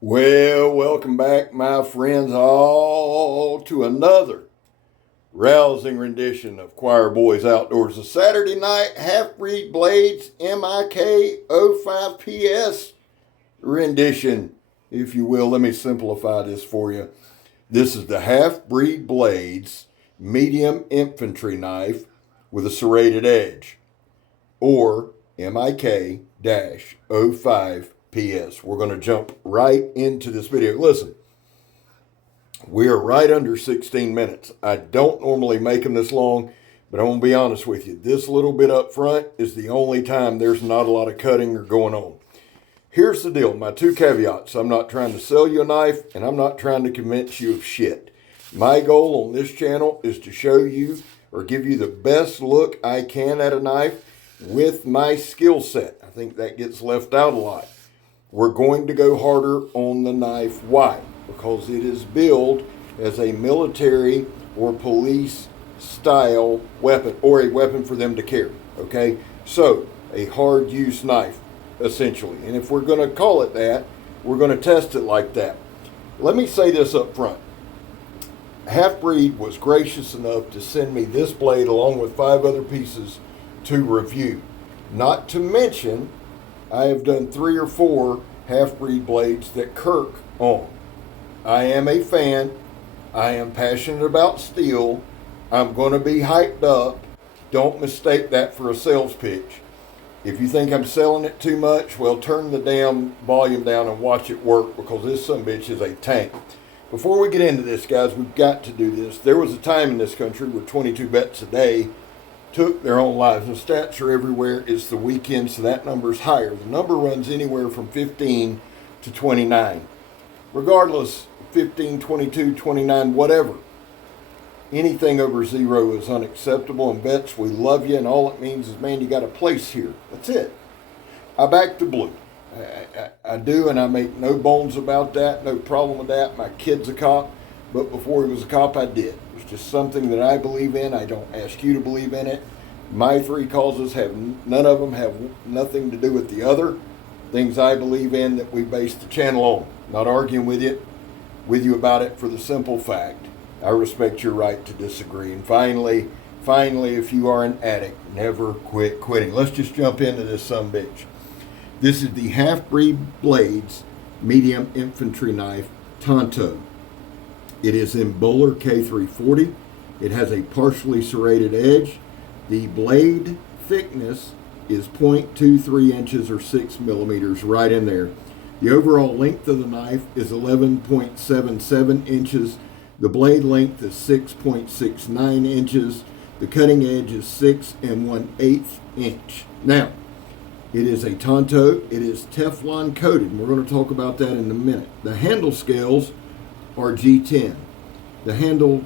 Well, welcome back, my friends, all to another rousing rendition of Choir Boys Outdoors. A Saturday night Halfbreed Blades MIK 05PS rendition, if you will. Let me simplify this for you. This is the Halfbreed Blades medium infantry knife with a serrated edge, or MIK-05PS. We're going to jump right into this video. Listen, we are right under 16 minutes. I don't normally make them this long, but I'm going to be honest with you. This little bit up front is the only time there's not a lot of cutting or going on. Here's the deal, my two caveats. I'm not trying to sell you a knife, and I'm not trying to convince you of shit. My goal on this channel is to show you or give you the best look I can at a knife with my skill set. I think that gets left out a lot. We're going to go harder on the knife. Why? Because it is billed as a military or police style weapon, or a weapon for them to carry, okay? So, a hard use knife, essentially. And if we're going to call it that, we're going to test it like that. Let me say this up front. Halfbreed was gracious enough to send me this blade along with 5 other pieces to review. Not to mention, I have done 3 or 4 Halfbreed blades that Kirk owned. I am a fan. I am passionate about steel. I'm going to be hyped up. Don't mistake that for a sales pitch. If you think I'm selling it too much, well, turn the damn volume down and watch it work, because this sumbitch is a tank. Before we get into this, guys, we've got to do this. There was a time in this country where 22 vets a day took their own lives. The stats are everywhere. It's the weekend, so that number is higher. The number runs anywhere from 15 to 29. Regardless, 15, 22, 29, whatever. Anything over 0 is unacceptable. And vets, we love you, and all it means is, man, you got a place here. That's it. I back the blue. I do, and I make no bones about that. No problem with that. My kid's a cop, but before he was a cop, I did. It's just something that I believe in. I don't ask you to believe in it. My 3 causes have, none of them have nothing to do with the other. Things I believe in that we base the channel on. Not arguing with you about it, for the simple fact, I respect your right to disagree. And finally, if you are an addict, never quit quitting. Let's just jump into this sumbitch. This is the Halfbreed Blades medium infantry knife, Tonto. It is in bohler K340. It has a partially serrated edge. The blade thickness is 0.23 inches or 6 millimeters, right in there. The overall length of the knife is 11.77 inches. The blade length is 6.69 inches. The cutting edge is 6 1/8 inch. Now, it is a Tanto. It is Teflon coated, and we're going to talk about that in a minute. The handle scales are G10. The handle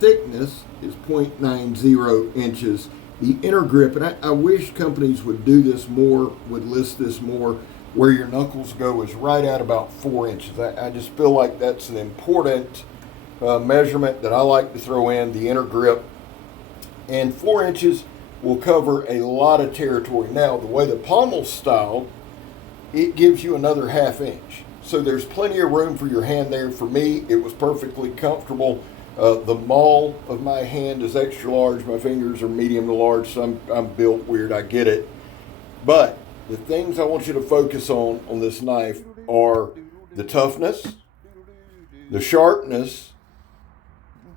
thickness is 0.90 inches. The inner grip, and I wish companies would do this more, would list this more, where your knuckles go is right at about 4 inches. I just feel like that's an important measurement that I like to throw in, the inner grip. And 4 inches will cover a lot of territory. Now, the way the pommel's styled, it gives you another 1/2 inch. So there's plenty of room for your hand there. For me, it was perfectly comfortable. The maul of my hand is extra large. My fingers are medium to large, so I'm built weird. I get it. But the things I want you to focus on this knife are the toughness, the sharpness,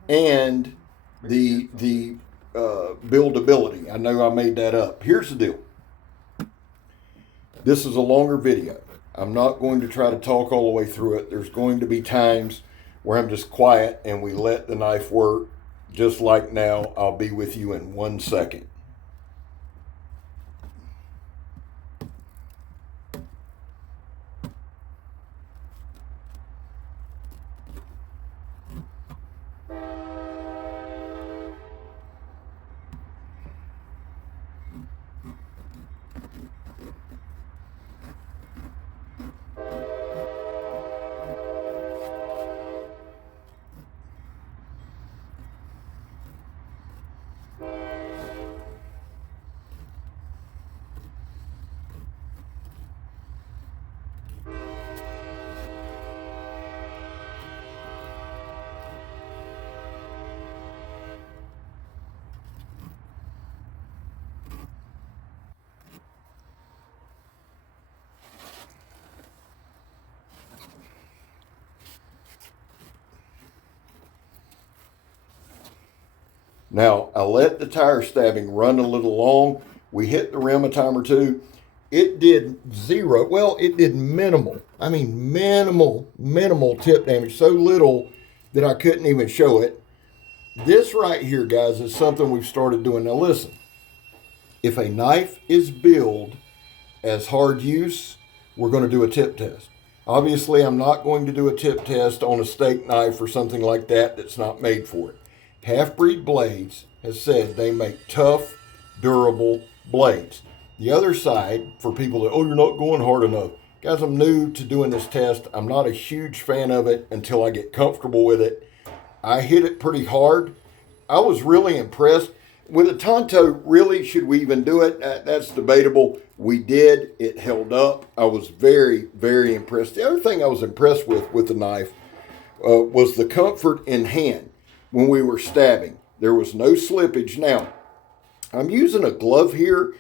and the buildability. I know I made that up. Here's the deal. This is a longer video. I'm not going to try to talk all the way through it. There's going to be times where I'm just quiet and we let the knife work. Just like now, I'll be with you in 1 second. Now, I let the tire stabbing run a little long. We hit the rim a time or two. It did zero. Well, it did minimal. I mean, minimal tip damage. So little that I couldn't even show it. This right here, guys, is something we've started doing. Now, listen. If a knife is billed as hard use, we're going to do a tip test. Obviously, I'm not going to do a tip test on a steak knife or something like that that's not made for it. Halfbreed Blades has said they make tough, durable blades. The other side, for people that, oh, you're not going hard enough. Guys, I'm new to doing this test. I'm not a huge fan of it until I get comfortable with it. I hit it pretty hard. I was really impressed. With a Tonto, really, should we even do it? That's debatable. We did. It held up. I was very, very impressed. The other thing I was impressed with the knife was the comfort in hand when we were stabbing. There was no slippage. Now, I'm using a glove here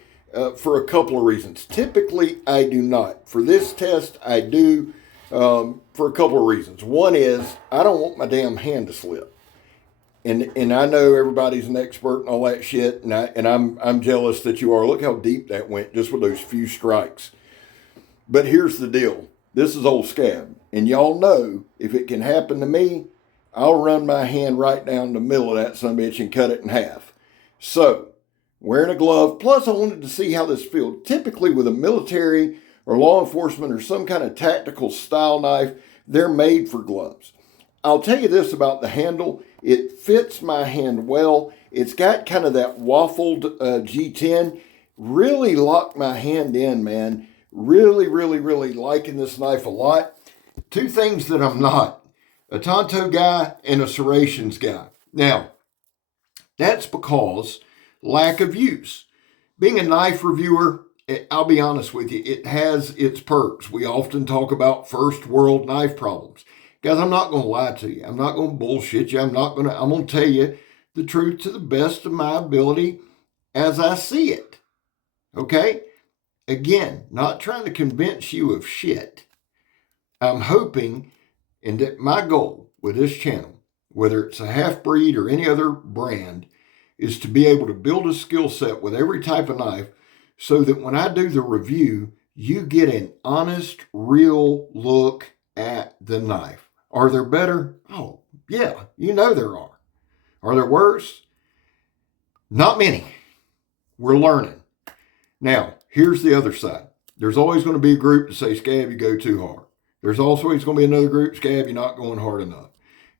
for a couple of reasons. Typically, I do not. For this test, I do for a couple of reasons. One is I don't want my damn hand to slip. And I know everybody's an expert and all that shit, and I'm jealous that you are. Look how deep that went just with those few strikes. But here's the deal. This is old scab. And y'all know if it can happen to me, I'll run my hand right down the middle of that sumbitch and cut it in half. So, wearing a glove, plus I wanted to see how this feels. Typically with a military or law enforcement or some kind of tactical style knife, they're made for gloves. I'll tell you this about the handle. It fits my hand well. It's got kind of that waffled G10. Really locked my hand in, man. Really, really, really liking this knife a lot. Two things that I'm not. A Tanto guy and a serrations guy. Now, that's because lack of use. Being a knife reviewer, I'll be honest with you, it has its perks. We often talk about first world knife problems. Guys, I'm not going to lie to you. I'm not going to bullshit you. I'm going to tell you the truth to the best of my ability as I see it. Okay? Again, not trying to convince you of shit. I'm hoping, and that my goal with this channel, whether it's a Halfbreed or any other brand, is to be able to build a skill set with every type of knife so that when I do the review, you get an honest, real look at the knife. Are there better? Oh, yeah, you know there are. Are there worse? Not many. We're learning. Now, here's the other side. There's always going to be a group that say, Scab, you go too hard. There's always going to be another group, Scab, you're not going hard enough.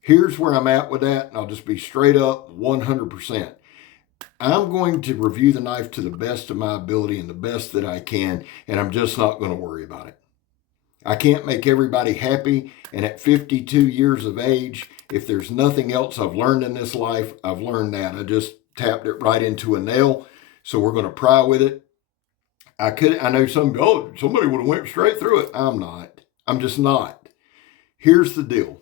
Here's where I'm at with that, and I'll just be straight up 100%. I'm going to review the knife to the best of my ability and the best that I can, and I'm just not going to worry about it. I can't make everybody happy, and at 52 years of age, if there's nothing else I've learned in this life, I've learned that. I just tapped it right into a nail, so we're going to pry with it. I know somebody would have went straight through it. I'm not. I'm just not. Here's the deal.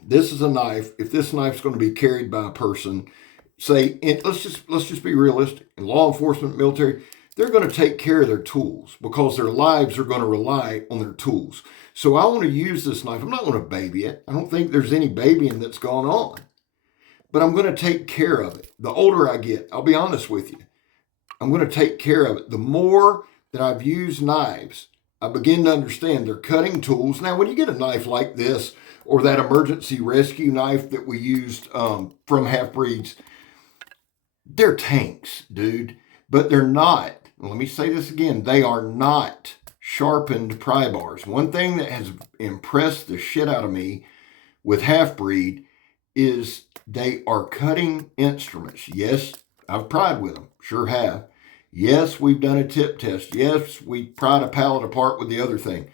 This is a knife. If this knife's going to be carried by a person, say, let's just be realistic. In law enforcement, military, they're going to take care of their tools because their lives are going to rely on their tools. So I want to use this knife. I'm not going to baby it. I don't think there's any babying that's gone on. But I'm going to take care of it. The older I get, I'll be honest with you, I'm going to take care of it. The more that I've used knives, I begin to understand they're cutting tools. Now, when you get a knife like this or that emergency rescue knife that we used from Halfbreeds, they're tanks, dude. But they're not. Let me say this again. They are not sharpened pry bars. One thing that has impressed the shit out of me with Halfbreed is they are cutting instruments. Yes, I've pried with them. Sure have. Yes, we've done a tip test. Yes, we pried a pallet apart with the other thing.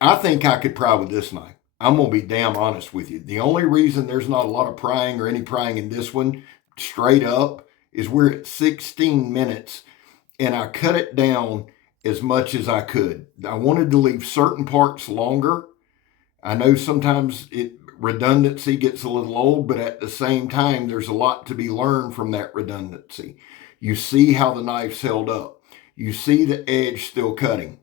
I think I could pry with this knife. I'm going to be damn honest with you. The only reason there's not a lot of prying or any prying in this one, straight up, is we're at 16 minutes and I cut it down as much as I could. I wanted to leave certain parts longer. I know sometimes redundancy gets a little old, but at the same time, there's a lot to be learned from that redundancy. You see how the knife's held up. You see the edge still cutting.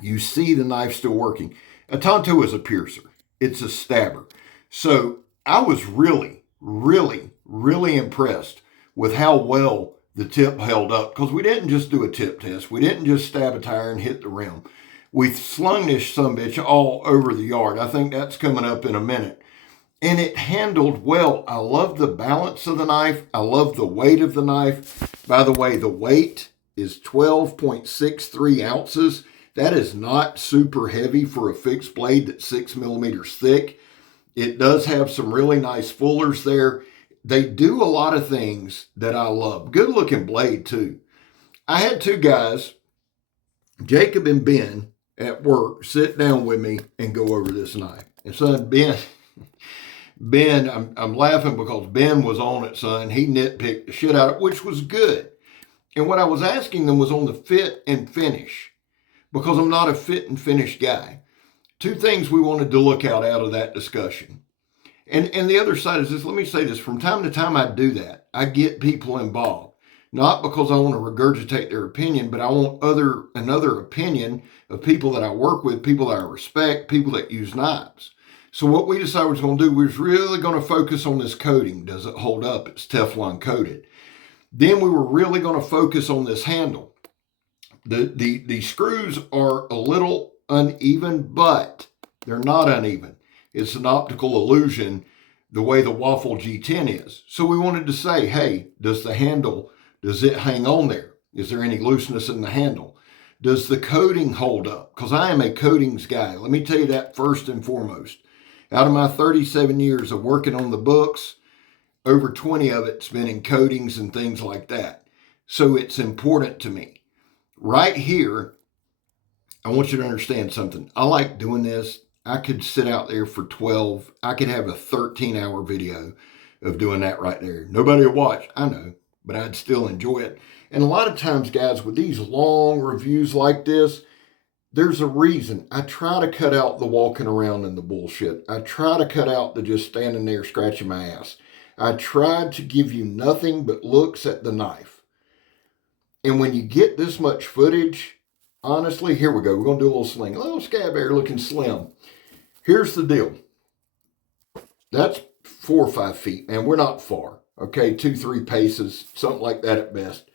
You see the knife still working. A Tonto is a piercer. It's a stabber. So I was really, really really impressed with how well the tip held up, because we didn't just do a tip test. We didn't just stab a tire and hit the rim. We slung this sumbitch all over the yard. I think that's coming up in a minute. And it handled well. I love the balance of the knife. I love the weight of the knife. By the way, the weight is 12.63 ounces. That is not super heavy for a fixed blade that's 6 millimeters thick. It does have some really nice fullers there. They do a lot of things that I love. Good looking blade too. I had two guys, Jacob and Ben, at work, sit down with me and go over this knife. And son, Ben, I'm laughing because Ben was on it, son. He nitpicked the shit out of it, which was good. And what I was asking them was on the fit and finish, because I'm not a fit and finish guy. Two things we wanted to look out of that discussion. And the other side is this, let me say this, from time to time I do that. I get people involved, not because I want to regurgitate their opinion, but I want another opinion of people that I work with, people that I respect, people that use knives. So what we decided we was going to do, we was really going to focus on this coating. Does it hold up? It's Teflon coated. Then we were really going to focus on this handle. The screws are a little uneven, but they're not uneven. It's an optical illusion the way the Waffle G10 is. So we wanted to say, hey, does the handle, does it hang on there? Is there any looseness in the handle? Does the coating hold up? Because I am a coatings guy. Let me tell you that first and foremost. Out of my 37 years of working on the books, over 20 of it's been in coatings and things like that. So it's important to me. Right here, I want you to understand something. I like doing this. I could sit out there for 12. I could have a 13-hour video of doing that right there. Nobody will watch, I know, but I'd still enjoy it. And a lot of times, guys, with these long reviews like this, there's a reason. I try to cut out the walking around and the bullshit. I try to cut out the just standing there scratching my ass. I tried to give you nothing but looks at the knife. And when you get this much footage, honestly, here we go. We're going to do a little sling. A little scab air looking slim. Here's the deal. That's 4 or 5 feet, man. We're not far. Okay, 2-3 paces, something like that at best.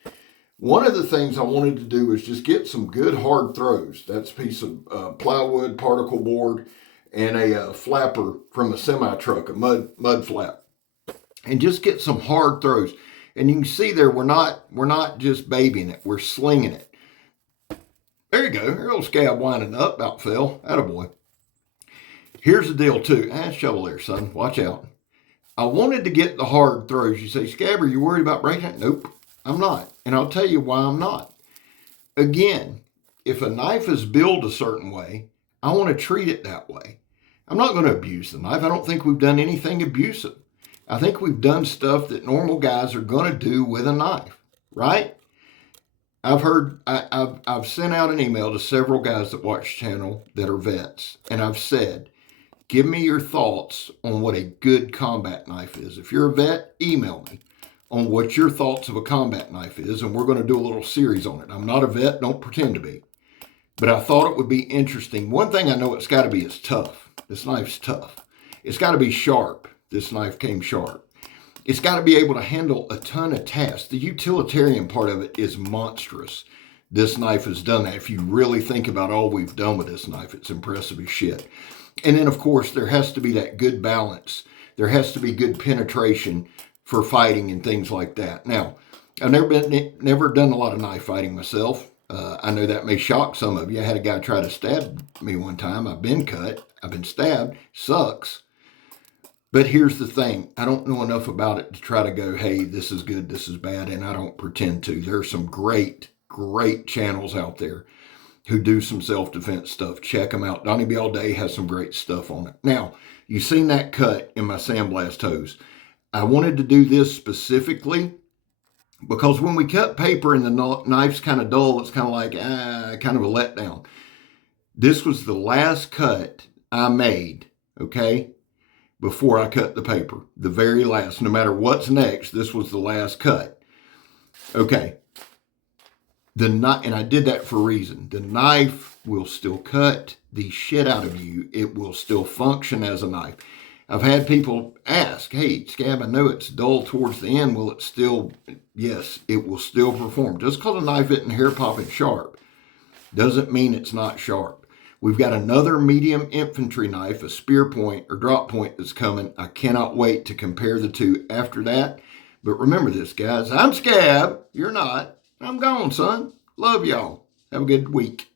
One of the things I wanted to do is just get some good hard throws. That's a piece of plywood, particle board, and a flapper from a semi-truck, a mud flap. And just get some hard throws. And you can see there, we're not just babying it, we're slinging it. There you go, your old scab winding up, about fell, attaboy. Here's the deal too, shovel there, son, watch out. I wanted to get the hard throws. You say, Scab, are you worried about breaking it? Nope, I'm not. And I'll tell you why I'm not. Again, if a knife is built a certain way, I want to treat it that way. I'm not going to abuse the knife. I don't think we've done anything abusive. I think we've done stuff that normal guys are going to do with a knife, right? I've sent out an email to several guys that watch the channel that are vets, and I've said, give me your thoughts on what a good combat knife is. If you're a vet, email me on what your thoughts of a combat knife is, and we're going to do a little series on it. I'm not a vet, don't pretend to be. But I thought it would be interesting. One thing I know it's got to be is tough. This knife's tough. It's got to be sharp. This knife came sharp. It's got to be able to handle a ton of tasks. The utilitarian part of it is monstrous. This knife has done that. If you really think about all we've done with this knife, it's impressive as shit. And then, of course, there has to be that good balance. There has to be good penetration for fighting and things like that. Now, I've never done a lot of knife fighting myself. I know that may shock some of you. I had a guy try to stab me one time. I've been cut. I've been stabbed. Sucks. But here's the thing. I don't know enough about it to try to go, hey, this is good, this is bad, and I don't pretend to. There are some great, great channels out there who do some self-defense stuff. Check them out. Donnie B All Day has some great stuff on it. Now, you've seen that cut in my sandblast hose. I wanted to do this specifically because when we cut paper and the knife's kind of dull, it's kind of like, kind of a letdown. This was the last cut I made, okay, before I cut the paper. The very last. No matter what's next, this was the last cut. Okay. And I did that for a reason. The knife will still cut the shit out of you. It will still function as a knife. I've had people ask, hey, Scab, I know it's dull towards the end. Will it still? Yes, it will still perform. Just because a knife isn't hair popping sharp doesn't mean it's not sharp. We've got another medium infantry knife, a spear point or drop point that's coming. I cannot wait to compare the two after that. But remember this, guys. I'm Scab. You're not. I'm gone, son. Love y'all. Have a good week.